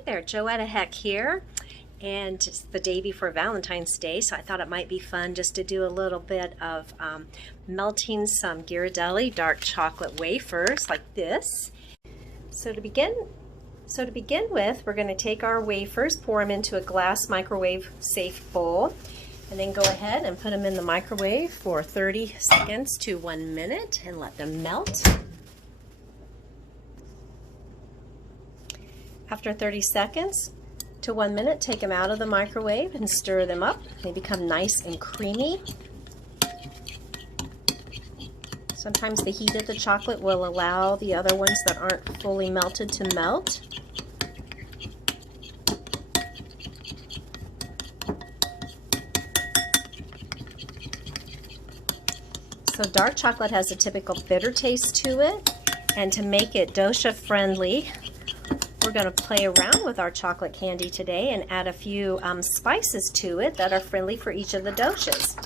Hi there, Joetta Heck here, and it's the day before Valentine's Day, so I thought it might be fun just to do a little bit of melting some Ghirardelli dark chocolate wafers like this. So to begin with, we're going to take our wafers, pour them into a glass microwave safe bowl, and then go ahead and put them in the microwave for 30 seconds to 1 minute and let them melt. After 30 seconds to 1 minute, take them out of the microwave and stir them up. They become nice and creamy. Sometimes the heat of the chocolate will allow the other ones that aren't fully melted to melt. So dark chocolate has a typical bitter taste to it, and to make it dosha friendly, we're going to play around with our chocolate candy today and add a few spices to it that are friendly for each of the doshas.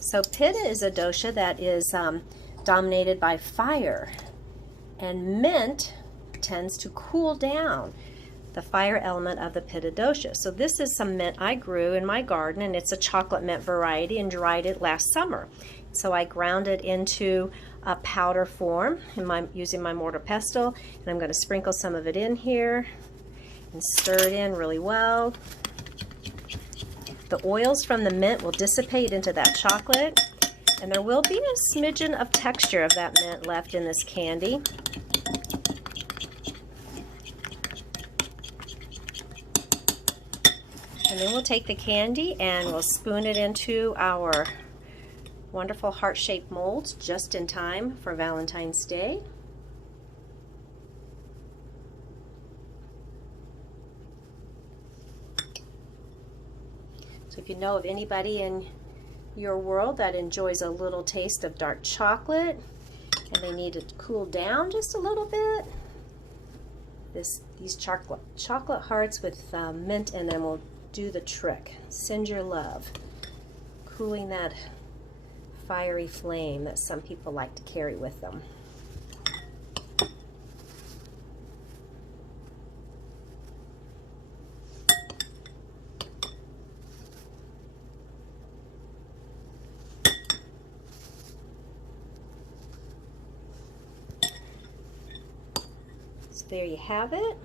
So pitta is a dosha that is dominated by fire, and mint tends to cool down the fire element of the pitta dosha. So this is some mint I grew in my garden, and it's a chocolate mint variety, and dried it last summer. So I ground it into a powder form using my mortar pestle, and I'm going to sprinkle some of it in here and stir it in really well. The oils from the mint will dissipate into that chocolate, and there will be a smidgen of texture of that mint left in this candy. And then we'll take the candy and we'll spoon it into our wonderful heart-shaped molds just in time for Valentine's Day. So if you know of anybody in your world that enjoys a little taste of dark chocolate and they need to cool down just a little bit, these chocolate hearts with mint in them will do the trick. Send your love, cooling that fiery flame that some people like to carry with them. So there you have it.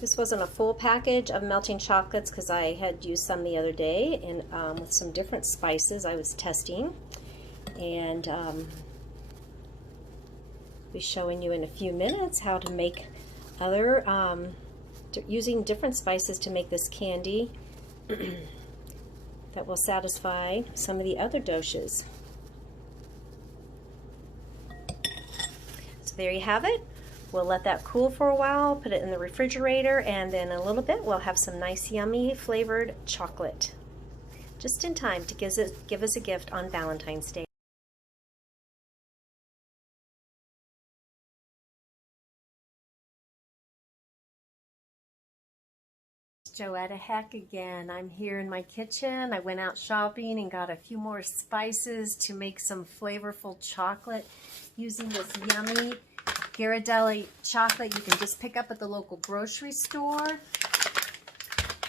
This wasn't a full package of melting chocolates because I had used some the other day and with some different spices I was testing, and be showing you in a few minutes how to make other using different spices to make this candy that will satisfy some of the other doshas. So there you have it. We'll let that cool for a while, put it in the refrigerator, and then in a little bit we'll have some nice yummy flavored chocolate. Just in time to give us a gift on Valentine's Day. Joetta Heck again. I'm here in my kitchen. I went out shopping and got a few more spices to make some flavorful chocolate using this yummy Ghirardelli chocolate you can just pick up at the local grocery store.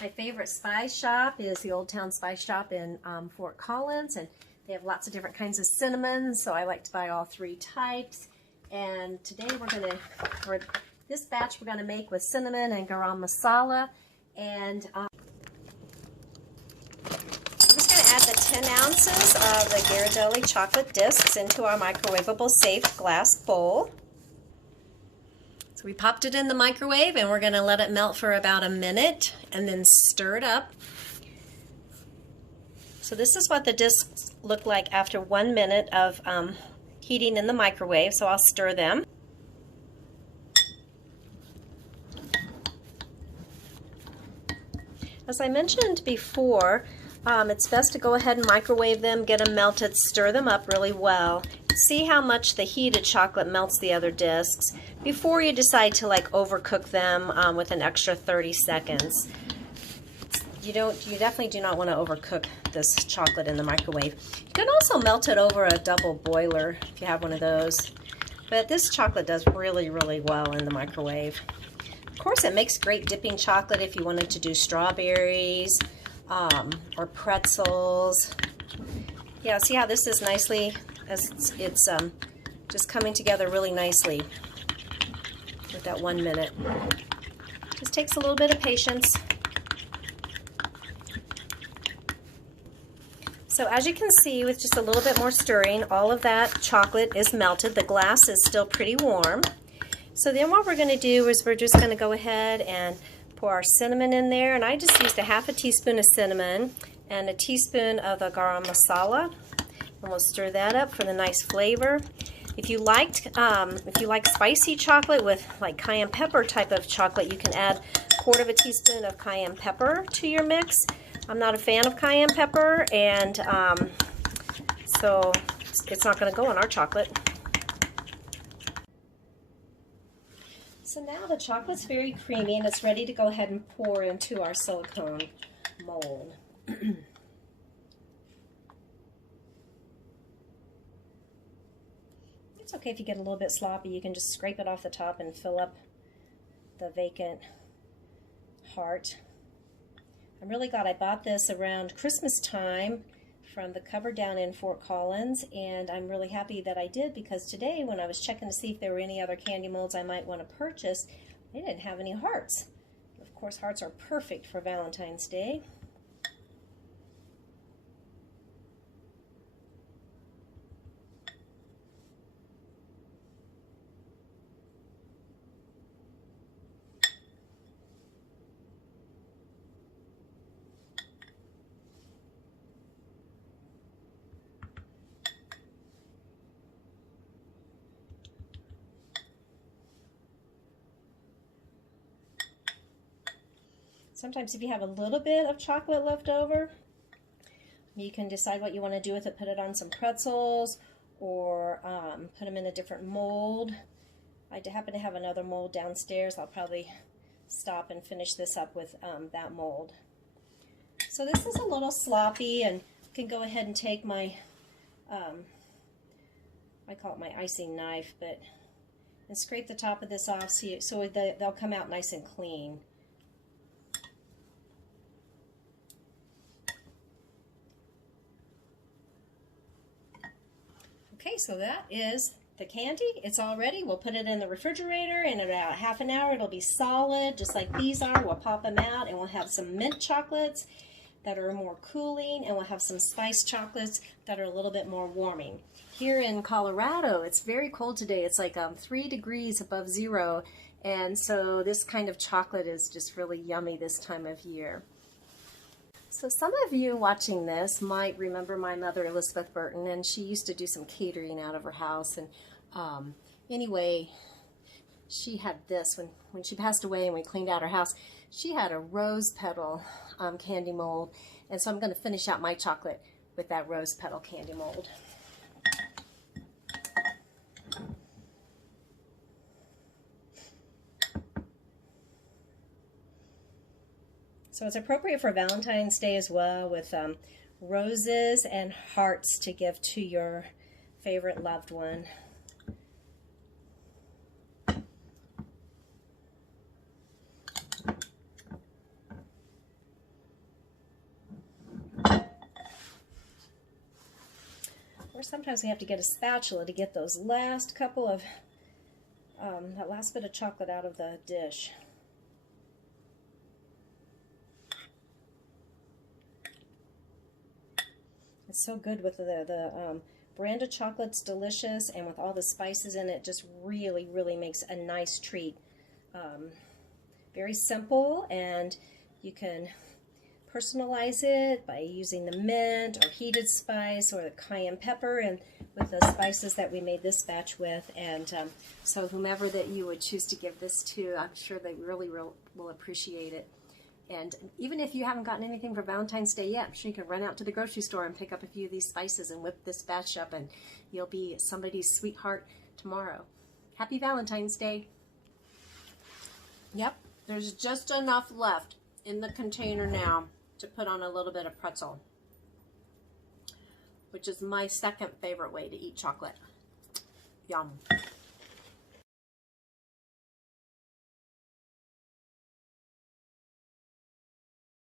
My favorite spice shop is the Old Town Spice Shop in Fort Collins, and they have lots of different kinds of cinnamon, so I like to buy all three types. And today for this batch we're going to make with cinnamon and garam masala, and I'm just going to add the 10 ounces of the Ghirardelli chocolate discs into our microwavable safe glass bowl. So we popped it in the microwave and we're going to let it melt for about a minute and then stir it up. So this is what the discs look like after 1 minute of heating in the microwave, so I'll stir them. As I mentioned before, it's best to go ahead and microwave them, get them melted, stir them up really well. See how much the heated chocolate melts the other discs before you decide to overcook them with an extra 30 seconds. You definitely do not want to overcook this chocolate in the microwave. You can also melt it over a double boiler if you have one of those. But this chocolate does really, really well in the microwave. course, it makes great dipping chocolate if you wanted to do strawberries or pretzels. Yeah, see how this is nicely, as it's just coming together really nicely with that 1 minute. Just takes a little bit of patience. So as you can see, with just a little bit more stirring, all of that chocolate is melted. The glass is still pretty warm. So then what we're going to do is we're just going to go ahead and pour our cinnamon in there. And I just used a half a teaspoon of cinnamon and a teaspoon of the garam masala. And we'll stir that up for the nice flavor. If you like spicy chocolate with like cayenne pepper type of chocolate, you can add 1/4 teaspoon of cayenne pepper to your mix. I'm not a fan of cayenne pepper, and so it's not going to go on our chocolate. So now the chocolate's very creamy and it's ready to go ahead and pour into our silicone mold. It's okay if you get a little bit sloppy. You can just scrape it off the top and fill up the vacant heart. I'm really glad I bought this around Christmas time from the cover down in Fort Collins, and I'm really happy that I did, because today when I was checking to see if there were any other candy molds I might want to purchase, they didn't have any hearts. Of course, hearts are perfect for Valentine's Day. Sometimes if you have a little bit of chocolate left over, you can decide what you want to do with it. Put it on some pretzels or put them in a different mold. I happen to have another mold downstairs. I'll probably stop and finish this up with that mold. So this is a little sloppy, and I can go ahead and take my, I call it my icing knife, and scrape the top of this off so they'll come out nice and clean. Okay, so that is the candy. It's all ready. We'll put it in the refrigerator. In about half an hour, it'll be solid, just like these are. We'll pop them out, and we'll have some mint chocolates that are more cooling, and we'll have some spiced chocolates that are a little bit more warming. Here in Colorado, it's very cold today. It's like 3 degrees above zero, and so this kind of chocolate is just really yummy this time of year. So some of you watching this might remember my mother, Elizabeth Burton, and she used to do some catering out of her house. And anyway, she had this when she passed away and we cleaned out her house. She had a rose petal candy mold, and so I'm going to finish out my chocolate with that rose petal candy mold. So it's appropriate for Valentine's Day as well, with roses and hearts to give to your favorite loved one. Or sometimes we have to get a spatula to get those last couple of, that last bit of chocolate out of the dish. It's so good with the brand of chocolate's delicious, and with all the spices in it, just really, really makes a nice treat. Very simple, and you can personalize it by using the mint or heated spice or the cayenne pepper, and with the spices that we made this batch with. And so whomever that you would choose to give this to, I'm sure they really will appreciate it. And even if you haven't gotten anything for Valentine's Day yet, I'm sure you can run out to the grocery store and pick up a few of these spices and whip this batch up, and you'll be somebody's sweetheart tomorrow. Happy Valentine's Day. Yep, there's just enough left in the container now to put on a little bit of pretzel, which is my second favorite way to eat chocolate. Yum.